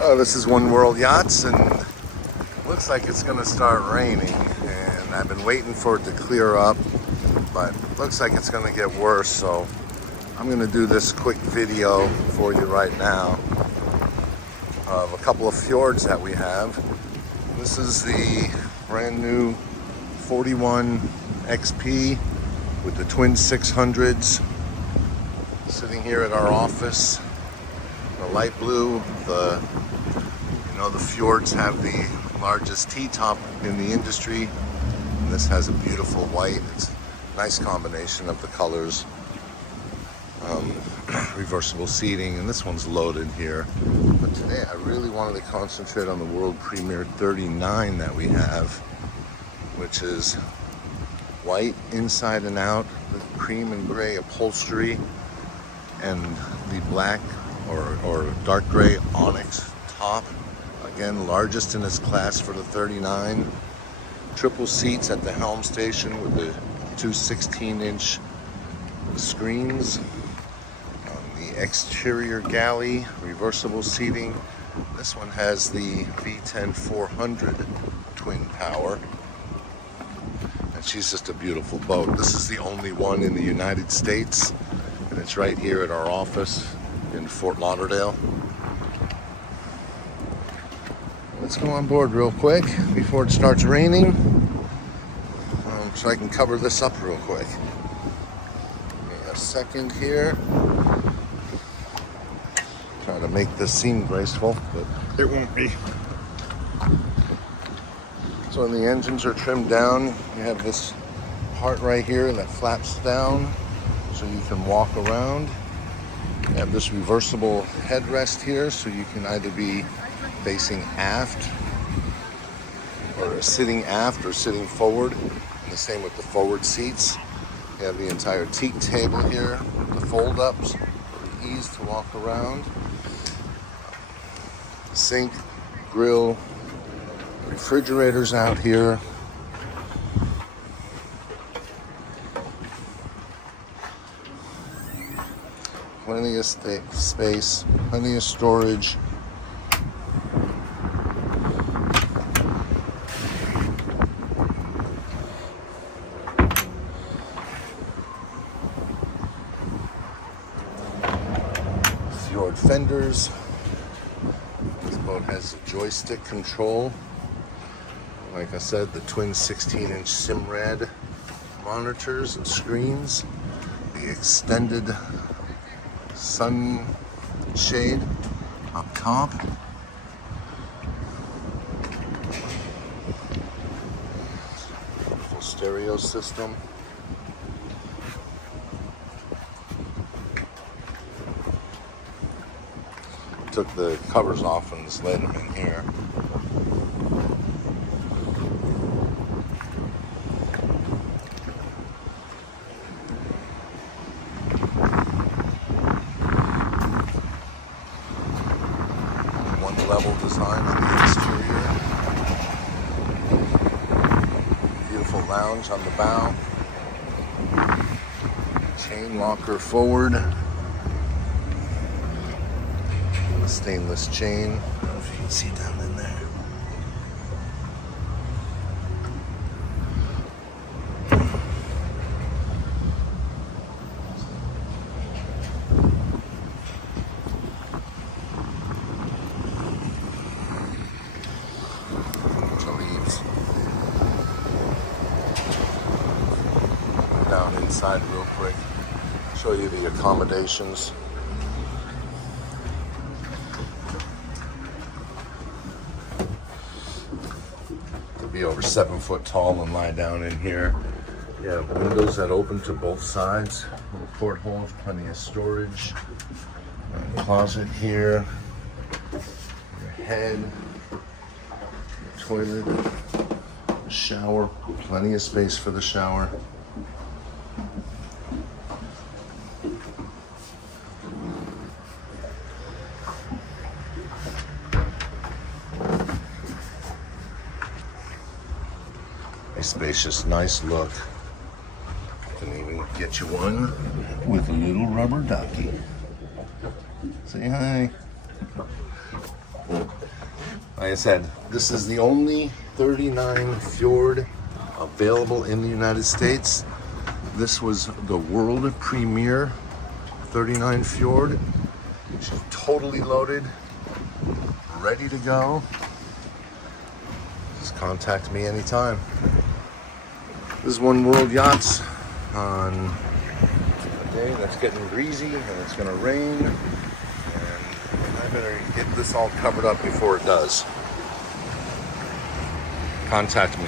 This is One World Yachts, and looks like it's gonna start raining, and I've been waiting for it to clear up, but looks like it's gonna get worse, so I'm gonna do this quick video for you right now of a couple of fjords that we have. This is the brand new 41 XP with the twin 600s sitting here at our office. The light blue, the fjords have the largest T-top in the industry, and this has a beautiful white. It's a nice combination of the colors. Reversible seating, and this one's loaded here. But today I really wanted to concentrate on the world premiere 39 that we have, which is white inside and out with cream and gray upholstery and the black or dark gray onyx top. Again, largest in its class for the 39. Triple seats at the helm station with the two 16-inch screens. The exterior galley, reversible seating. This one has the V10 400 twin power. And she's just a beautiful boat. This is the only one in the United States, and it's right here at our office in Fort Lauderdale. Let's go on board real quick before it starts raining, so I can cover this up real quick. Give me a second here. Try to make this seem graceful, but it won't be. So when the engines are trimmed down, you have this part right here that flaps down so you can walk around. You have this reversible headrest here, so you can either be facing aft or sitting aft or sitting forward, and the same with the forward seats. You have the entire teak table here with the fold-ups for ease to walk around. Sink, grill, refrigerators out here. Plenty of space, plenty of storage. Fjord fenders. This boat has a joystick control. Like I said, the twin 16-inch Simrad monitors and screens. The extended sunshade up top. Full stereo system. Took the covers off and just laid them in here. One level design on the exterior. Beautiful lounge on the bow. Chain locker forward. Stainless chain. I don't know if you can see down in there. Leaves. Down inside real quick. Show you the accommodations. Be over 7 foot tall and lie down in here. You have windows that open to both sides. Little portholes, plenty of storage. Closet here. Your head. Your toilet. Shower. Plenty of space for the shower. Spacious, nice look. Can even get you one with a little rubber ducky. Say hi. Like I said, this is the only 39 Fjord available in the United States. This was the world premiere 39 Fjord. She's totally loaded, ready to go. Just contact me anytime. This is One World Yachts on a day that's getting breezy and it's gonna rain. And I better get this all covered up before it does. Contact me.